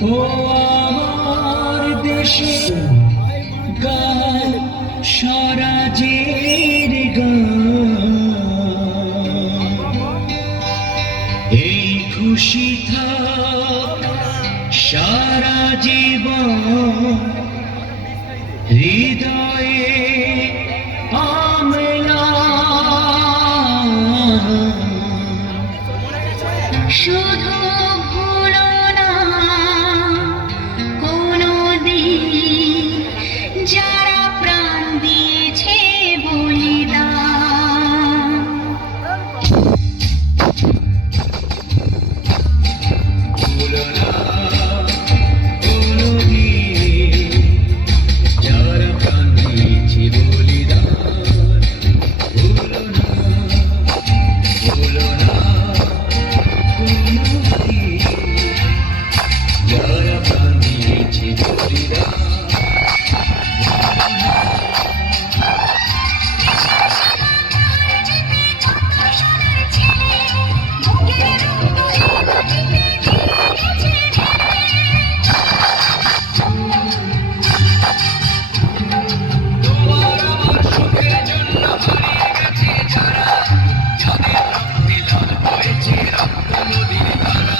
ও আমার দেশে গান স্বরাজের গান, এই খুশি থাক সারা জীবন হৃদয়ে শুধু ভুলো না কোনদিন যারা প্রাণ দিয়েছে বলিদান। ভুলো না কোনদিন যারা প্রাণ দিয়েছে বলিদান, ভুলো না, ভুলো না যারা প্রাণ দিয়েছে বলিদান। তোমার আমার সুখের জন্য হারিয়ে গেছে যারা, যাদের রক্তে লাল হয়েছে রক্ত নদীর ধারা।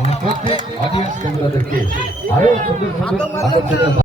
আমার প্রত্যেক অডিয়েন্স মেম্বারদেরকে আরো সুন্দর সুন্দর